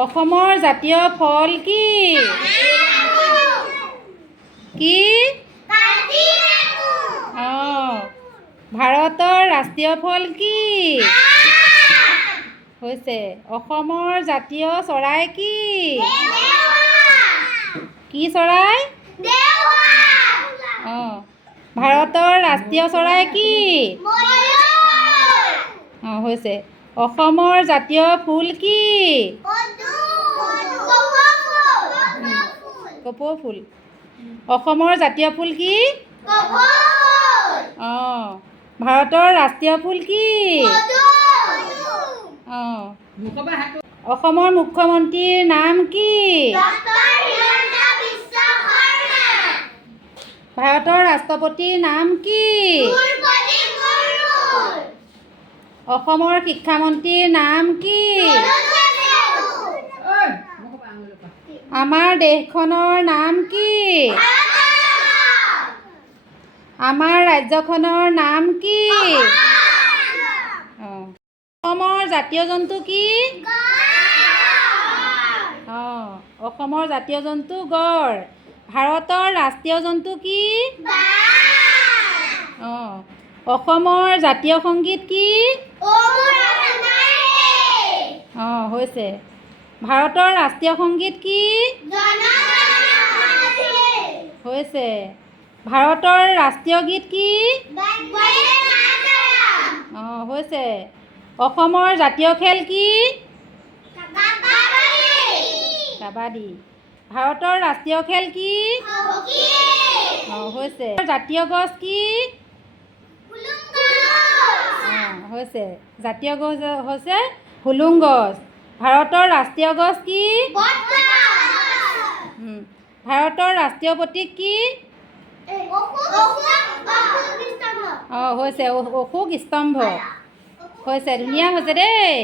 অসমৰ জাতীয় ফল কি? কি? ভাৰতৰ ৰাষ্ট্ৰীয় ফল কি? হৈছে। অসমৰ জাতীয় চৰাই কি? কি চৰাই? ভাৰতৰ ৰাষ্ট্ৰীয় চৰাই কি? হৈছে। অসমৰ জাতীয় ফুল কি? কপৌ ফুল। অসমৰ জাতীয় ফুল কি? ভাৰতৰ ৰাষ্ট্ৰীয় ফুল কি? অসমৰ মুখ্যমন্ত্ৰীৰ নাম কি? ভাৰতৰ ৰাষ্ট্ৰপতিৰ নাম কি? অসমৰ শিক্ষামন্ত্ৰীৰ নাম কি? আমাৰ দেশখনৰ নাম কি? আমাৰ ৰাজ্যখনৰ নাম কি? অসমৰ জাতীয় জন্তু কি? অসমৰ জাতীয় জন্তু গড়। ভাৰতৰ ৰাষ্ট্ৰীয় জন্তু কি? অসমৰ জাতীয় সংগীত কি? হৈছে। ভাৰতৰ ৰাষ্ট্ৰীয় সংগীত কি? হৈছে। ভাৰতৰ ৰাষ্ট্ৰীয় গীত কি? হৈছে। অসমৰ জাতীয় খেল কি? কাবাডী। ভাৰতৰ ৰাষ্ট্ৰীয় খেল কি? হৈছে। জাতীয় গছ কি? হৈছে। জাতীয় গছ হৈছে হুলুং গছ। ভাৰতৰ ৰাষ্ট্ৰীয় গছ কি? ভাৰতৰ ৰাষ্ট্ৰীয় প্ৰতীক কি? হৈছে অশোক স্তম্ভ। হৈছে। ধুনীয়া হৈছে দেই।